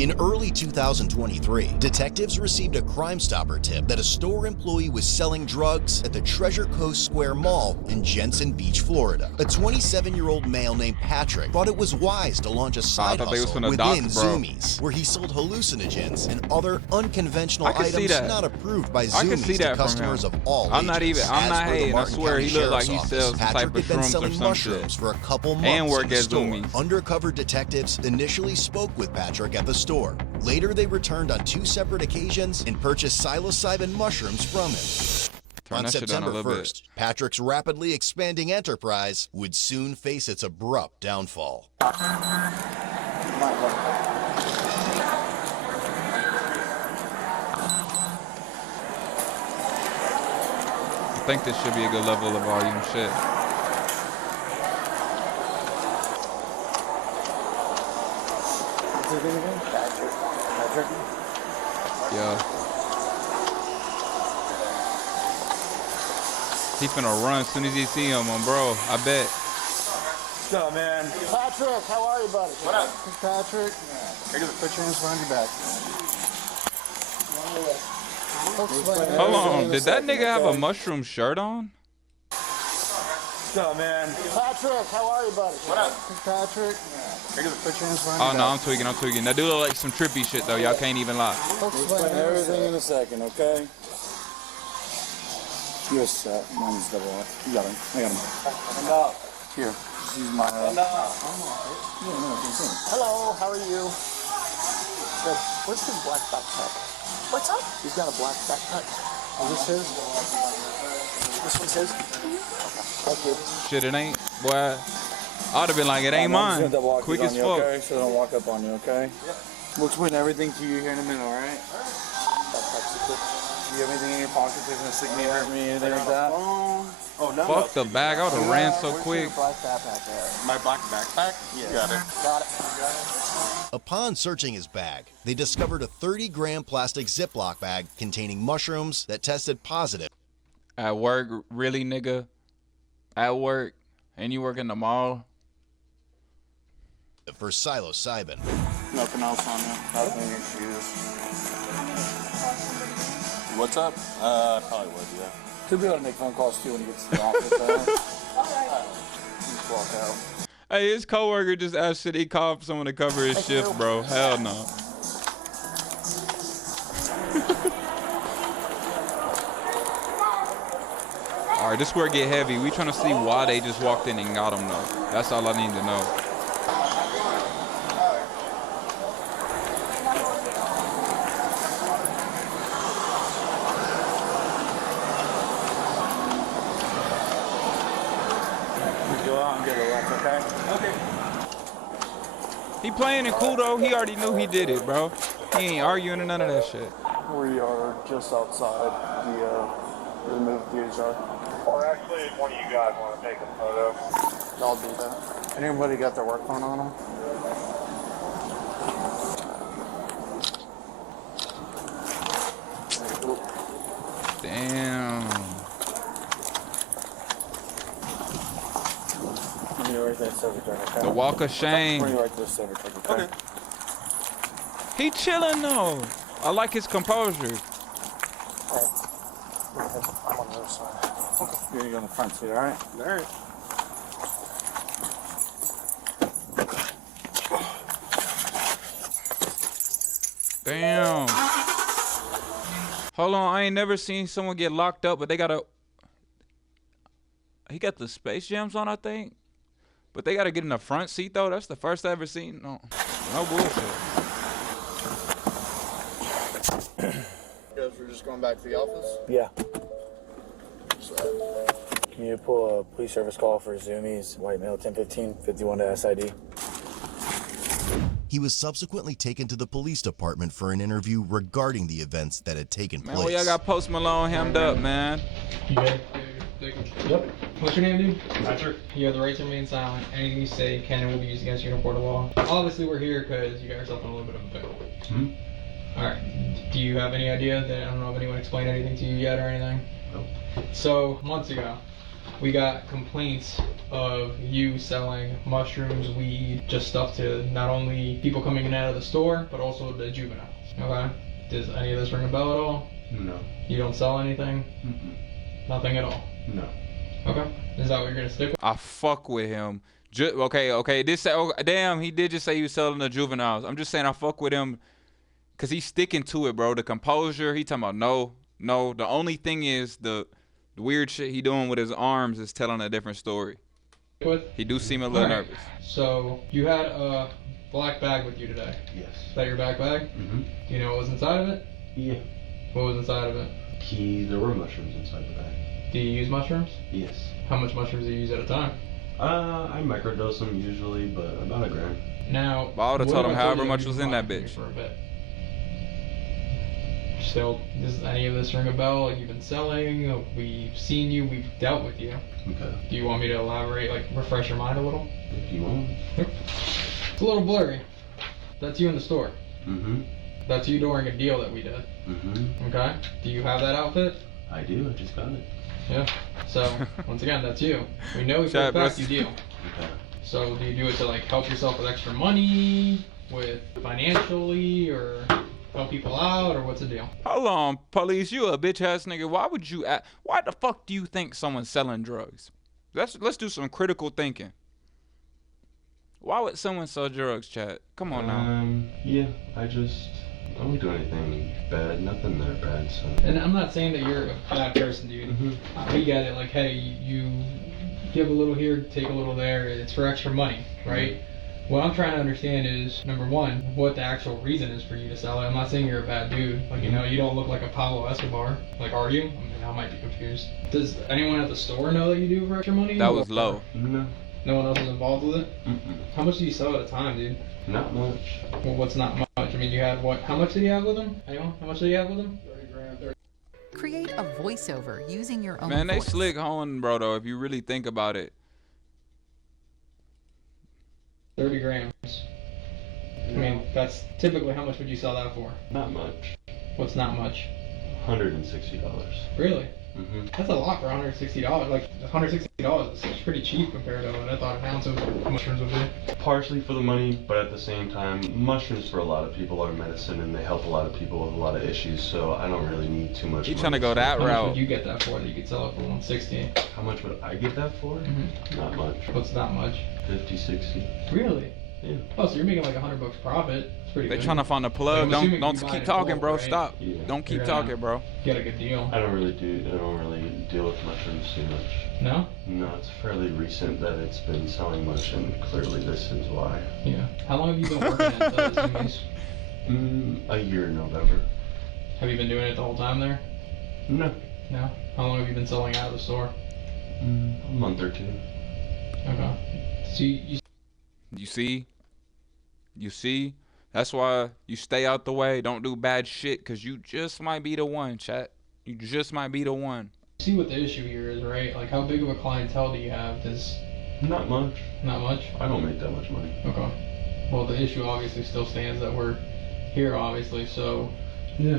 In early 2023, detectives received a Crime Stopper tip that a store employee was selling drugs at the Treasure Coast Square Mall in Jensen Beach, Florida. A 27-year-old male named Patrick thought it was wise to launch a side hustle within Zumiez, where he sold hallucinogens and other unconventional items not approved by Zumiez to customers of all ages. I'm not hating. I swear he looked like he sells some type of shrooms or some shit. For a couple months and work in the at store. Zumiez. Undercover detectives initially spoke with Patrick at the store. Later, they returned on 2 separate occasions and purchased psilocybin mushrooms from him. On September 1st, Patrick's rapidly expanding enterprise would soon face its abrupt downfall. I think this should be a good level of volume shit. Patrick? Yeah. He finna run as soon as he see him, bro. I bet. What's up, man? Patrick, how are you, buddy? What up? Patrick. Put your hands behind your back. Hold on, did that nigga have a mushroom shirt on? What's up, man? Patrick, how are you, buddy? What up? Patrick. Put your hands behind Oh your no, back. I'm tweaking. That dude look like some trippy shit though. Y'all can't even lie. We'll explain everything in a second, okay? You're set. Mine's double off. You got him. I got him. Here. Just use my Hello, how are you? Good. Where's his black backpack? What's up? He's got a black backpack. Is this his? This one's his? Okay. Thank you. Shit, it ain't. Boy, I'd have been like, it ain't mine. Quick as fuck. Okay? So don't walk up on you, okay? We'll explain everything to you here in a minute, alright? Do you have anything in your pockets that's gonna stick me, hurt me, anything like that? Oh, no. Fuck the bag. I would have ran so quick. Black backpack there. My black backpack? Yeah. Got it. Got it. Upon searching his bag, they discovered a 30-gram plastic Ziploc bag containing mushrooms that tested positive. At work, really, nigga? At work, and you work in the mall? For psilocybin. Nothing else on you. Nothing in your shoes. What's up? I probably would, yeah. Could be able to make phone calls too when he gets to the office. Just walk out. Hey, his coworker just asked should he call for someone to cover his shift, bro. Hell no. All right, this where it get heavy. We trying to see why they just walked in and got him though. That's all I need to know. Go out and get a left, okay? Okay. He playing it cool though. He already knew he did it, bro. He ain't arguing or none of that shit. We are just outside where the movie theaters are. Or actually, if one of you guys want to take a photo. I'll do that. Anybody got their work phone on them? Damn. Let me write that secretary, okay? The walk of shame. Let me write this secretary, okay? He chilling though. I like his composure. I'm on the other side. Okay. You're gonna go in the front seat, alright? Alright. Damn. Hold on, I ain't never seen someone get locked up, but they got he got the Space Jams on, I think. But they gotta get in the front seat though. That's the first I ever seen. No bullshit. Guys, we're just going back to the office? Yeah. Can you pull a police service call for Zumiez, white male, 1015, 51 to SID? He was subsequently taken to the police department for an interview regarding the events that had taken Man, place. well, y'all got Post Malone hemmed up, man. Yep. What's your name, dude? Patrick. You have the right to remain silent. Anything you say can and will be used against you in a court of law. Obviously, we're here because you got yourself in a little bit of a pickle. Alright. Do you have any idea that, I don't know if anyone explained anything to you yet or anything? Nope. So, months ago, we got complaints of you selling mushrooms, weed, just stuff to not only people coming in and out of the store, but also the juveniles. Okay? Does any of this ring a bell at all? No. You don't sell anything? Mm-mm. Nothing at all? No. Okay. Is that what you're gonna stick with? I fuck with him. Okay. This say, oh, damn, he did just say he was selling the juveniles. I'm just saying I fuck with him because he's sticking to it, bro. The composure. He talking about no. The only thing is the weird shit he doing with his arms is telling a different story. He do seem a little nervous. So you had a black bag with you today. Yes. Is that your backpack? Mm-hmm. Do you know what was inside of it? Yeah. What was inside of it? There were mushrooms inside the bag. Do you use mushrooms? Yes. How much mushrooms do you use at a time? I microdose them usually, but about a gram. Now, Well, I would've what told if him I however you much you was can in that buy from me bitch. For a bit? Still, does any of this ring a bell? Like you've been selling, we've seen you, we've dealt with you. Okay. Do you want me to elaborate, like refresh your mind a little? If you want. It's a little blurry. That's you in the store. Mm-hmm. That's you during a deal that we did. Mm-hmm. Okay? Do you have that outfit? I do. I just got it. Yeah. So, once again, that's you. We know for a Shut up, fact bro. you deal. Okay. So, do you do it to like help yourself with extra money, with financially, or help people out, or what's the deal? Hold on, police, you a bitch ass nigga. Why the fuck do you think someone's selling drugs? Let's do some critical thinking. Why would someone sell drugs, Chad? Come on now. Yeah, I don't do anything bad, nothing that bad, so. And I'm not saying that you're a bad person, dude. Mm-hmm. We get it. Like, hey, you give a little here, take a little there. It's for extra money, right? What I'm trying to understand is, number one, what the actual reason is for you to sell it. I'm not saying you're a bad dude. Like, you know, you don't look like a Pablo Escobar. Like, are you? I mean, I might be confused. Does anyone at the store know that you do it for extra money? That was low. No. No one else is involved with it? Mm-mm. How much do you sell at a time, dude? Not much. Well, what's not much? I mean, you had what? How much did you have with him? Anyone? How much did you have with him? Create a voiceover using your own Man, they voice. slick hon, bro, though, if you really think about it. 30 grams. I mean, that's typically how much would you sell that for? Not much. What's not much? $160. Really? Mm-hmm. That's a lot for $160. Like, $160 is pretty cheap compared to what I thought an ounce of mushrooms would be. Partially for the money, but at the same time, mushrooms for a lot of people are medicine and they help a lot of people with a lot of issues, so I don't really need too much He money. trying to go that How much route. would you get that for that you could sell it for $160? How much would I get that for? Mm-hmm. Not much. What's not much? 50, 60. Really? Yeah. Oh, so you're making like $100 profit. It's pretty They good. trying to find a I'm plug. assuming Don't you buy it keep in talking, bulk, bro. right? Stop. Yeah. Don't keep You're talking, gonna bro. Get a good deal. I don't really deal with mushrooms too much. No? No, it's fairly recent that it's been selling much, and clearly this is why. Yeah. How long have you been working at Zumiez? A year in November. Have you been doing it the whole time there? No. No? How long have you been selling out of the store? A month or two. Okay. So You see? That's why you stay out the way. Don't do bad shit, because you just might be the one, chat. You just might be the one. see what the issue here is, right? Like, how big of a clientele do you have? Not much. Not much? I don't make that much money. Okay. Well, the issue obviously still stands that we're here, obviously, so... Yeah.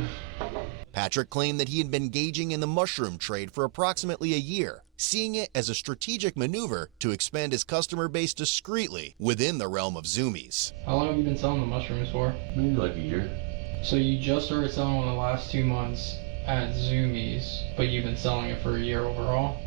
Patrick claimed that he had been engaging in the mushroom trade for approximately a year, seeing it as a strategic maneuver to expand his customer base discreetly within the realm of Zumiez. How long have you been selling the mushrooms for? Maybe like a year. So you just started selling in the last 2 months at Zumiez, but you've been selling it for a year overall?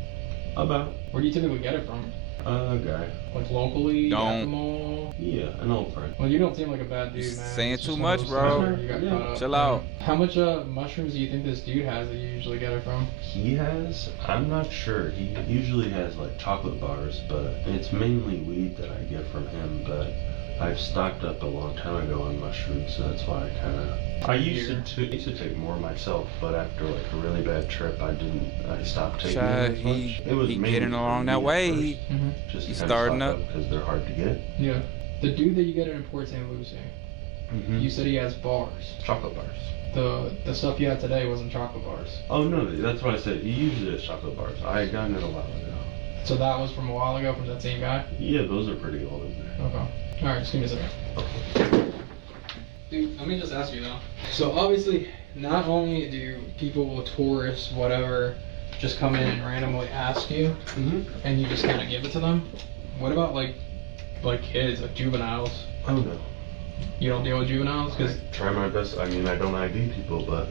About. Where do you typically get it from? A guy. Like locally? Don't. At the mall? Yeah, an old friend. Well, you don't seem like a bad dude, You're man. saying It's too just one of much, those bro. things where you got Yeah. caught up. Chill out. How much mushrooms do you think this dude has that you usually get it from? He has, I'm not sure. He usually has like chocolate bars, but it's mainly weed that I get from him. But I've stocked up a long time ago on mushrooms, so that's why I used to take more myself, but after like a really bad trip, I stopped taking Chad, it as much. It was he mainly getting for along me that at way. first, Mm-hmm. just He's to kinda starting stock up. because they're hard to get. Yeah. The dude that you get it in Port St. Lucie, Mm-hmm. you said he has bars. Chocolate bars. The stuff you had today wasn't chocolate bars. Oh no, that's what I said. He usually has chocolate bars. I had gotten it a while ago. So that was from a while ago from that same guy? Yeah, those are pretty old in there. Okay. Alright, just give me a second. Dude, let me just ask you though. So obviously, not only do people, tourists, whatever, just come in and randomly ask you, and you just kind of give it to them? What about like kids, like juveniles? Oh no. You don't deal with juveniles? Because Try my best. I mean, I don't ID people, but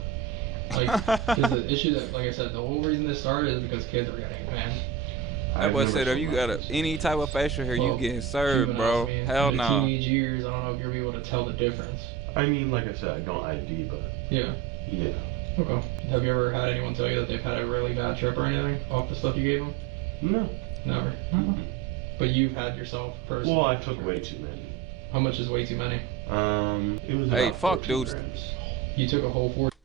because the issue that, like I said, the whole reason this started is because kids are getting it, man. That boy said if you got any type of facial hair, you Well, getting served, juveniles, bro. I mean, Hell in the no. teenage years, I don't know if you'll be able to tell the difference. I mean, like I said, I don't ID, but Yeah. yeah. Okay. Have you ever had anyone tell you that they've had a really bad trip or anything off the stuff you gave them? No. Never. But you've had yourself personally? Well, I took way too many. How much is way too many? It was Hey, about fuck, 14 dudes. grams. You took a whole 40.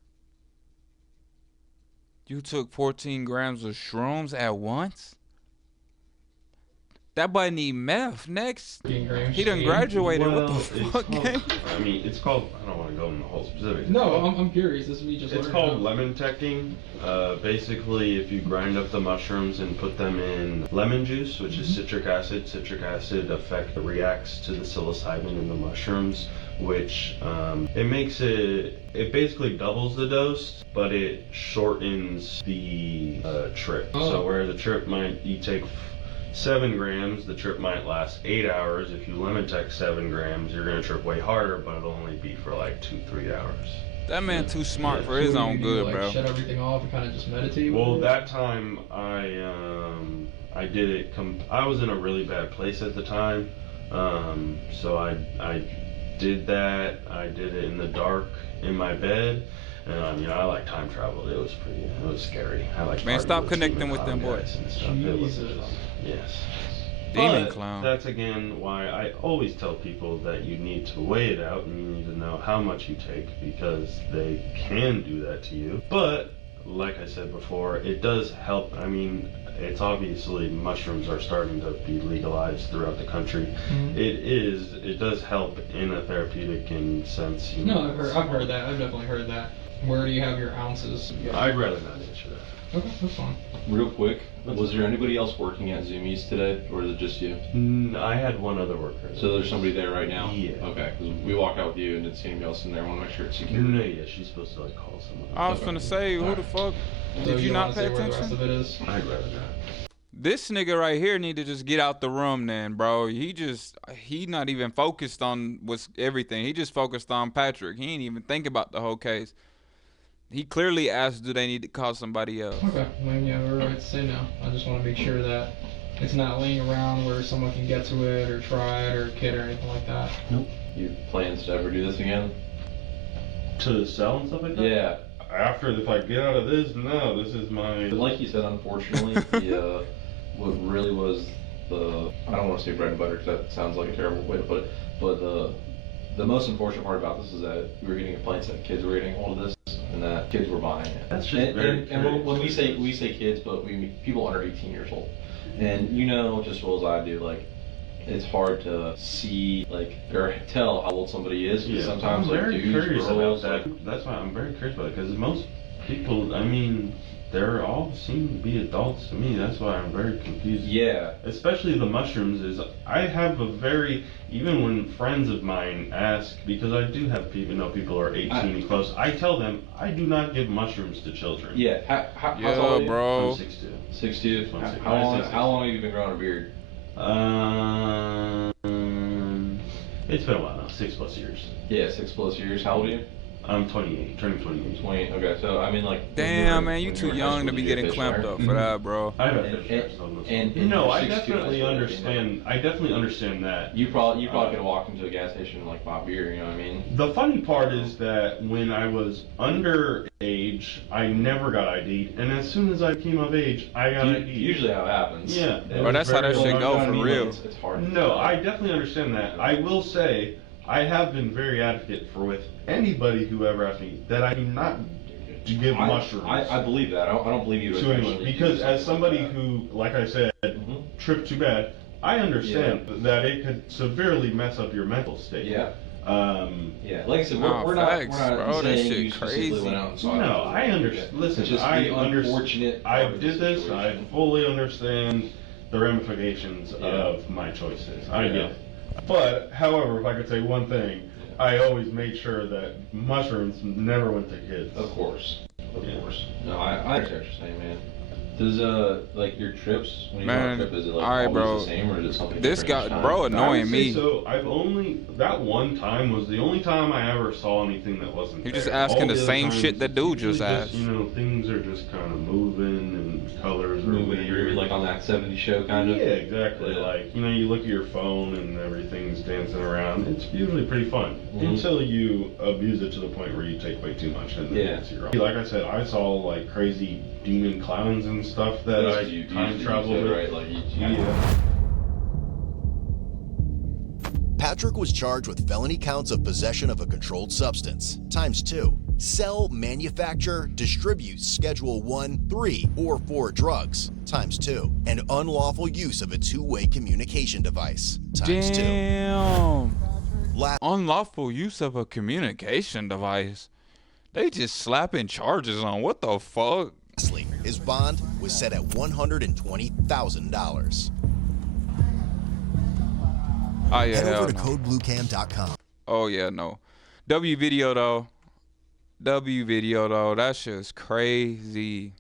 You took 14 grams of shrooms at once? That boy need meth next. Grams. He done graduated. Well, What the it's fuck, called, gang? I mean, it's called. I don't want to go into the whole specifics. No, I'm curious. This is me just. It's called lemon teching. Basically, if you grind up the mushrooms and put them in lemon juice, which is citric acid reacts to the psilocybin in the mushrooms, which it basically doubles the dose, but it shortens the trip. So where the trip you take 7 grams, the trip might last 8 hours. If you lemon tech 7 grams, you're gonna trip way harder, but it'll only be for like 2-3 hours. That man too smart Yeah. for his So own you good, like, bro. Shut everything off and kind of just meditate. Well, with it? that time I did it. I was in a really bad place at the time, so I did that. I did it in the dark in my bed, and I mean I like time traveled. It was scary. I like. Man, stop connecting with them boys. Jesus. Yes. Demon But clown. that's again why I always tell people that you need to weigh it out and you need to know how much you take, because they can do that to you. But like I said before, it does help. I mean, it's obviously mushrooms are starting to be legalized throughout the country. It does help in a therapeutic sense. No, I've heard that. I've definitely heard that. Where do you have your ounces? I'd rather not answer that. Okay, that's fine. Real quick, was there anybody else working at Zumiez today, or is it just you? I had one other worker. So there's somebody there right now? Yeah. Okay, 'cause we walked out with you and didn't see anybody else in there. I want to make sure it's secure. No, yeah, she's supposed to like call someone. I was gonna say, who the fuck? So Did you not wanna pay say where the rest attention? of it is? I'd rather not. This nigga right here need to just get out the room then, bro. He not even focused on everything. He just focused on Patrick. He ain't even think about the whole case. He clearly asked, do they need to call somebody else? Okay, I mean, yeah, we're right to say no. I just want to make sure that it's not laying around where someone can get to it or try it or kid or anything like that. Nope. You plans to ever do this again? To sell and stuff like that? Yeah. After, if I get out of this, no, this is my. Like you said, unfortunately, what really was I don't want to say bread and butter because that sounds like a terrible way to put it, but the most unfortunate part about this is that we were getting complaints that kids were getting hold of this and that kids were buying it. That's just very and when we say kids, but we mean people under 18 years old. And you know just as well as I do, like, it's hard to see, like, or tell how old somebody is, because sometimes, I'm like, very dudes, curious girls, about that. That's why I'm very curious about it, because most people, I mean, they're all seem to be adults to me. That's why I'm very confused. Yeah. Especially the mushrooms is, I have even when friends of mine ask, because I do have people are 18 and close, I tell them, I do not give mushrooms to children. Yeah. How tall Yeah, are you? bro. I'm 6'2". 6'2". How long have you been growing a beard? It's been a while now, 6+ years. Yeah, 6+ years. How old are you? I'm 28, turning 28. 28. Okay, so I mean, like. Damn, man, you too young to be getting clamped up for that, bro. I have And no, you're I 6'2", definitely that's understand. I definitely understand that. You probably could have walked into a gas station and like bought beer. You know what I mean? The funny part is that when I was underage, I never got ID'd, and as soon as I came of age, I got ID'd. Usually how it happens. Yeah. Bro, that's how that Very- shit go I for mean, real. It's hard. to No, tell. I definitely understand that. I will say, I have been very advocate for with anybody who ever asked me that I do not give mushrooms. I believe that. I don't believe you. to anyone, because as somebody who, like I said, tripped too bad, I understand that it could severely mess up your mental state. Yeah. Yeah. Like I said, Nah, we're facts, not bro, that saying shit you specifically crazy. went out and saw it. No, I understand. Listen, It's just I the unfortunate. I part of the did this. I situation. fully understand the ramifications of my choices. I get it. But, however, if I could say one thing, I always made sure that mushrooms never went to kids. Of course. Of Yeah. course. No, I understand what you're saying, man. Does like your trips when you go on Man, a trip, is it like all right, always bro. the same, or is it something This different each guy, time? bro, I would annoying say me. So I've only that one time was the only time I ever saw anything that wasn't. You're just there. asking All the other same times, shit that it's dude just usually asked. You know, things are just kind of moving and colors are weird. Like on that 70s show, kind of. Yeah, exactly. Yeah. Like, you know, you look at your phone and everything's dancing around. It's usually pretty fun until you abuse it to the point where you take way too much and then it's your own. Like I said, I saw like crazy demon clowns and stuff that I time traveled with. Right? Like Yeah. Patrick was charged with felony counts of possession of a controlled substance, ×2. Sell, manufacture, distribute Schedule 1, 3, or 4 drugs, ×2. And unlawful use of a two-way communication device, ×2. Damn. Last Unlawful use of a communication device. They just slapping charges on what the fuck? Lastly, his bond was set at $120,000. Oh yeah, Head hell over to no. codebluecam.com. Oh yeah, no. W video though. That shit's crazy.